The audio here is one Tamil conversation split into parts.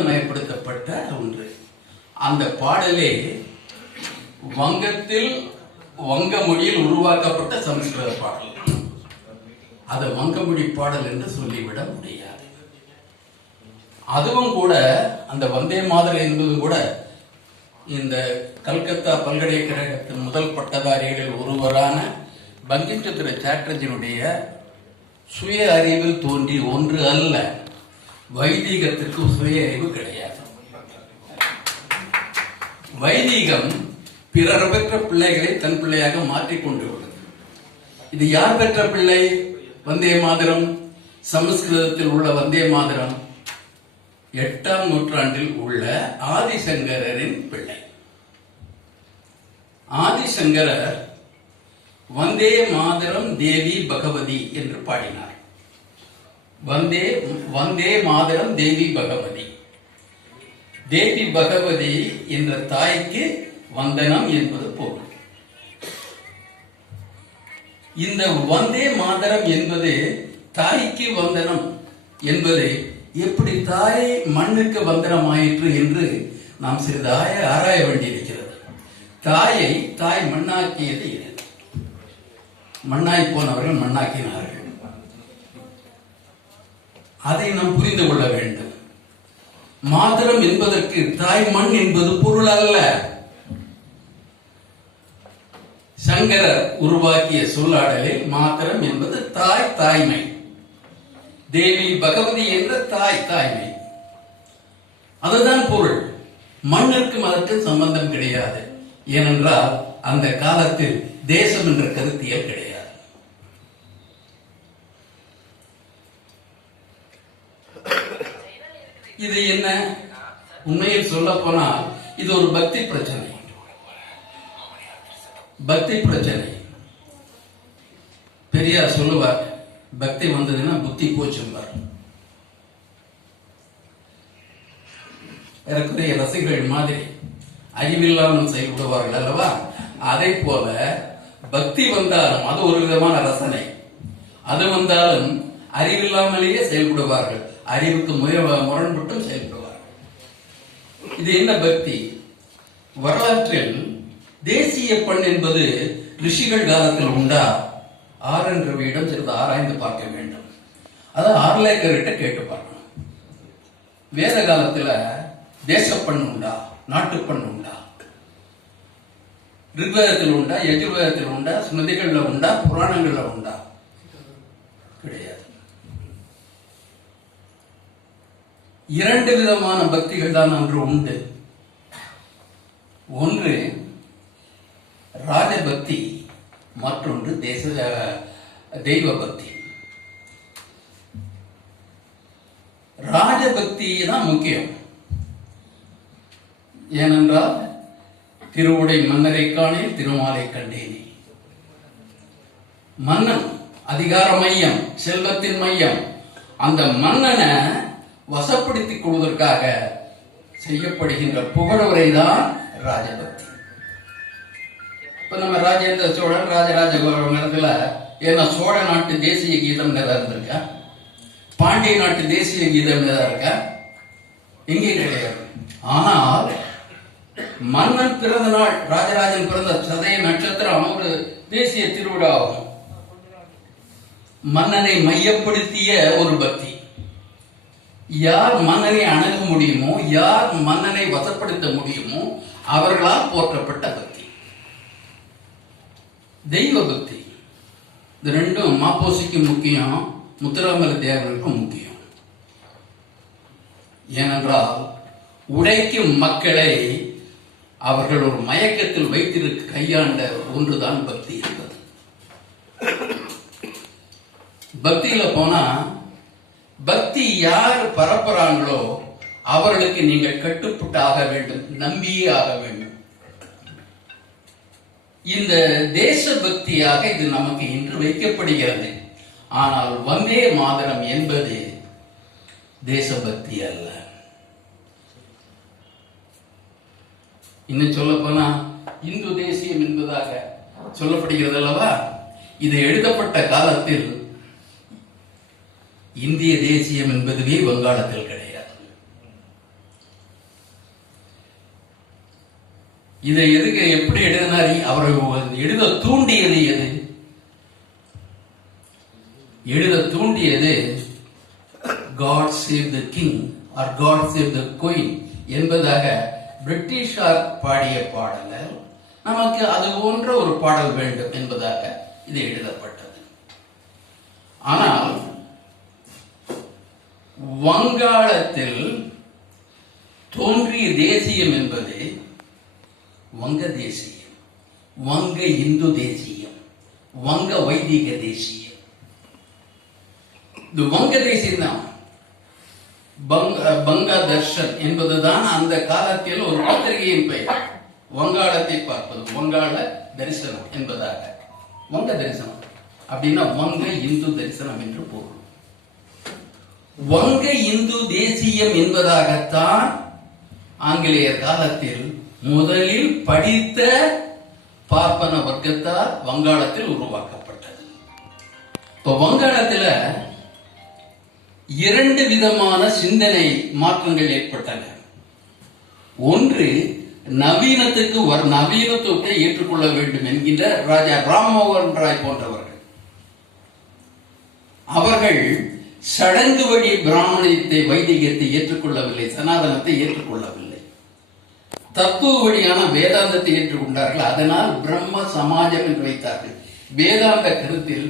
சம்பிரதாயமயப்படுத்தப்பட்ட ஒன்று. அந்த பாடலே வங்கத்தில் வங்க மொழியில் உருவாக்கப்பட்ட சமஸ்கிருத பாடல். அதை வங்கமொழி பாடல் என்று சொல்லிவிட முடியாது. அதுவும் கூட அந்த வந்தே மாதரம் என்பது கூட இந்த கல்கத்தா பல்கலைக்கழகத்தின் முதல் பட்டதாரிகளில் ஒருவரான பங்கிம் சந்திர சாட்டர்ஜியினுடைய சுய அறிவில் தோன்றி ஒன்று அல்ல. வைதிகத்திற்கு சுய அறிவு கிடையாது. வைதிகம் பிறர் பெற்ற பிள்ளைகளை தன் பிள்ளையாக மாற்றிக்கொண்டு உள்ளது. இது யார் பெற்ற பிள்ளை? வந்தே மாதரம், சமஸ்கிருதத்தில் உள்ள வந்தே மாதரம் 8ஆம் நூற்றாண்டில் உள்ள ஆதிசங்கரின் பிள்ளை. ஆதிசங்கரர் வந்தே மாதரம் தேவி பகவதி என்று பாடினார். வந்தே மாதரம் தேவி பகவதி. தேவி பகவதி என்ற தாய்க்கு வந்தனம் என்பது பொருள். இந்த வந்தே மாதரம் என்பது தாய்க்கு வந்தனம் என்பது எப்படி தாய் மண்ணுக்கு வந்தனம் ஆயிற்று என்று நாம் சிறிதாக ஆராய வேண்டியிருக்கிறது. தாயை தாய் மண்ணாக்கியது இது. மண்ணாய் போனவர்கள் மண்ணாக்கினார்கள். அதை நாம் புரிந்து கொள்ள வேண்டும். மாதரம் என்பதற்கு தாய் மண் என்பது பொருள் அல்ல. சங்கரர் உருவாக்கிய சொல்லாடலில் மாதரம் என்பது தாய், தாய்மை. தேவி பகவதி என்ற தாய், தாய்மை. அதுதான் பொருள். மண்ணிற்கும் அதற்கு சம்பந்தம் கிடையாது. ஏனென்றால் அந்த காலத்தில் தேசம் என்ற கருத்தியல் கிடையாது. இது என்ன? உண்மையில் சொல்ல போனால் இது ஒரு பக்தி பிரச்சனை. பக்தி பிரச்சனை. பெரியார் சொல்லுவார், பக்தி வந்ததுன்னா புத்தி போச்சும்பார். ஏறக்குறைய ரசிகர்கள் மாதிரி அறிவில்லாமல் செயல்படுவார்கள் அல்லவா? அதை போல பக்தி வந்தாலும் அது ஒரு விதமான ரசனை. அது வந்தாலும் அறிவில்லாமலேயே செயல்படுவார்கள். அறிவுக்கு முரண்பட்டும் செயல்படுவார்கள். இது என்ன பக்தி? வரலாற்றில் தேசிய பண் என்பது ரிஷிகள் காலத்தில் உண்டா? ஆர் ரவியிடம் சிறிது ஆராய்ந்து பார்க்க வேண்டும். அதை ஆர்லேக்கர்கிட்ட கேட்டு பார்க்கணும். வேத காலத்துல தேசப்பண் உண்டா? நாட்டுப்பண் உண்டா? ரிக்வேதத்தில் உண்டா? யஜுர்வேதத்தில் உண்டா? ஸ்மிருதிகள்ல உண்டா? புராணங்கள்ல உண்டா? கிடையாது. இரண்டு விதமான பக்திகள் தான் அன்று உண்டு. ஒன்று ராஜபக்தி, மற்றொன்று தெய்வ பக்தி. ராஜபக்தி தான் முக்கியம். ஏனென்றால் திருவுடை மன்னரை காணேன், திருமாலை கண்டேனே. மன்னன் அதிகார மையம், செல்வத்தின் மையம். அந்த மன்னனை வசப்படுத்திக் கொள்வதற்காக செய்யப்படுகின்ற புகழுரை தான் ராஜபக்தி. இப்ப நம்ம ராஜேந்திர சோழன், ராஜராஜ நேரத்துல ஏன்னா சோழ நாட்டு தேசிய கீதம் இருந்திருக்கா? பாண்டிய நாட்டு தேசிய கீதம் இருக்கா? எங்கே கிடையாது. ஆனால் மன்னன் பிறந்த நாள், ராஜராஜன் பிறந்த சதய நட்சத்திரம் ஒரு தேசிய திருவிழாவும். மன்னனை மையப்படுத்திய ஒரு பக்தி. யார் மன்னனை அணுக முடியுமோ, யார் மன்னனை வசப்படுத்த முடியுமோ அவர்களால் போற்றப்பட்ட பக்தி. தெய்வ பக்தி. இந்த ரெண்டும் மாப்போசிக்கு முக்கியம், முத்துராமலிங்க தேவருக்கும் முக்கியம். ஏனென்றால் உழைக்கும் மக்களை அவர்கள் ஒரு மயக்கத்தில் வைத்திருக்க கையாண்ட ஒன்றுதான் பக்தி என்பது. பக்தியில போனா பக்தி யார் பரப்புறாங்களோ அவர்களுக்கு நீங்கள் கட்டுப்பட்டு ஆக வேண்டும், நம்பியே ஆக வேண்டும். இந்த தேச பக்தியாக இது நமக்கு இன்று வைக்கப்படுகிறது. ஆனால் வந்தே மாதரம் என்பது தேசபக்தி அல்ல. இன்னும் சொல்ல போனா இந்து தேசியம் என்பதாக சொல்லப்படுகிறது அல்லவா? இது எழுதப்பட்ட காலத்தில் இந்திய தேசியம் என்பதுவே வங்காளத்தில் கிடையாது. இதை எதுக்கு எப்படி எழுதினார்? அவரை எழுத தூண்டியது எது? எழுத தூண்டியது God save the King or God save the Queen என்பதாக பிரிட்டிஷார் பாடிய பாடல நமக்கு அது போன்ற ஒரு பாடல் வேண்டும் என்பதாக இது எழுதப்பட்டது. ஆனால் வங்காளத்தில் தோன்றிய தேசியம் என்பது வங்க தேசியம், வங்க இந்து தேசியம், வங்க வைதிக தேசியம். இந்த வங்க தேசியம் தான் பங்க தர்ஷன் என்பதுதான் அந்த காலத்தில் ஒரு பத்திரிகையின் பெயர். வங்காளத்தை பார்ப்பது வங்காள தரிசனம் என்பதாக. வங்க தரிசனம் அப்படின்னா வங்க இந்து தரிசனம் என்று பொருள். வங்க இந்து தேசியம் என்பதாகத்தான் ஆங்கிலேயர் காலத்தில் முதலில் படித்த பார்ப்பன வர்க்கத்தால் வங்காளத்தில் உருவாக்கப்பட்டது. இப்ப வங்காளத்தில் இரண்டு விதமான சிந்தனை மாற்றங்கள் ஏற்பட்டன. ஒன்று, நவீனத்துவத்தை ஏற்றுக்கொள்ள வேண்டும் என்கின்ற ராஜா ராம்மோகன் ராய் போன்றவர்கள். அவர்கள் சடங்கு வழி பிராமணியத்தை வைதிகத்தை ஏற்றுக்கொள்ளவில்லை, சனாதனத்தை ஏற்றுக்கொள்ளவில்லை. தத்துவ வழியான வேதாந்தத்தை ஏற்றுக்கொண்டார்கள். அதனால் பிரம்ம சமாஜம் என்று வைத்தார்கள். வேதாந்த கருத்தில்,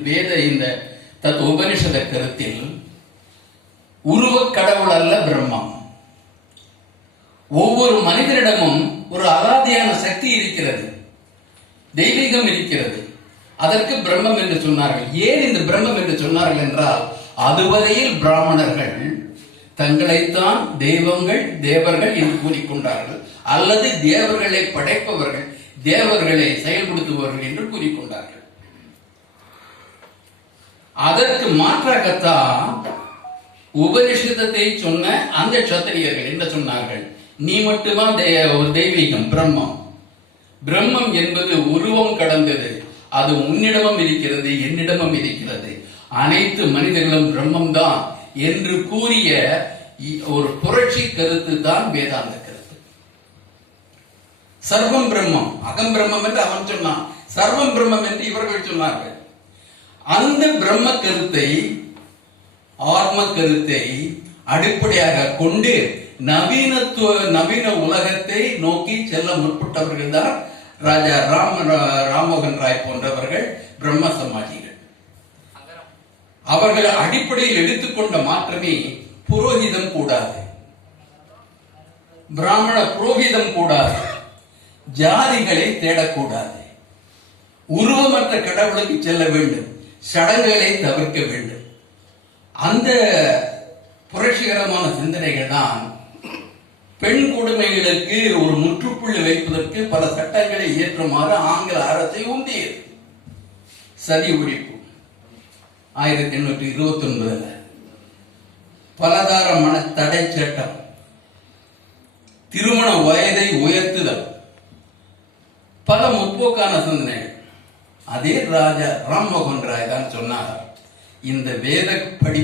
இந்த உபனிஷத கருத்தில் உருவ கடவுள் அல்ல பிரம்மம். ஒவ்வொரு மனிதனிடமும் ஒரு அலாதியான சக்தி இருக்கிறது, தெய்வீகம் இருக்கிறது. அதற்கு பிரம்மம் என்று சொன்னார்கள். ஏன் இந்த பிரம்மம் என்று சொன்னார்கள் என்றால், அதுவரையில் பிராமணர்கள் தங்களைத்தான் தெய்வங்கள், தேவர்கள் என்று கூறிக்கொண்டார்கள், அல்லது தேவர்களை படைப்பவர்கள், தேவர்களை செயல்படுத்துபவர்கள் என்று கூறிக்கொண்டார்கள். அதற்கு மாற்றாகத்தான் உபனிஷதத்தை சொன்ன அந்த சத்திரியர்கள் என்ன சொன்னார்கள்? நீ மட்டுமா ஒரு தெய்வீகம், பிரம்மம். பிரம்மம் என்பது உருவம் கடந்தது. அது உன்னிடமும் இருக்கிறது, என்னிடமும் இருக்கிறது. அனைத்து மனிதர்களும் பிரம்மம் தான் என்று கூறிய ஒரு புரட்சி கருத்து தான் வேதாந்த கருத்து. சர்வம் பிரம்மம், அகம் பிரம்மம் என்று அவன் சொன்னான், சர்வம் பிரம்மம் என்று இவர்கள் சொன்னார்கள். அந்த பிரம்ம கருத்தை, ஆத்ம கருத்தை அடிப்படையாக கொண்டு நவீன உலகத்தை நோக்கி செல்ல முற்பட்டவர்கள் தான் ராஜா ராம்மோகன் ராய் போன்றவர்கள் பிரம்ம சமாஜிகள். அவர்கள் அடிப்படையில் எடுத்துக்கொண்ட மாற்றமே புரோகிதம் கூடாது, பிராமண புரோகிதம் கூடாது, ஜாதிகளை தேடக்கூடாது, உருவமற்ற கடவுளுக்கு செல்ல வேண்டும், சடங்குகளை தவிர்க்க வேண்டும். அந்த புரட்சிகரமான சிந்தனைகள் தான் பெண் கொடுமைகளுக்கு ஒரு முற்றுப்புள்ளி வைப்பதற்கு பல சட்டங்களை இயற்றுமாறு ஆங்கில அரசை உந்தியது. சதி ஒழிப்பு 1829, பலதார மன தடை சட்டம், திருமண வயதை உயர்த்துதல், பல முற்போக்கான சிந்தனைகள். அதே ராஜா ராம்மோகன் ராய் தான் சொன்னார், இந்த வேத படி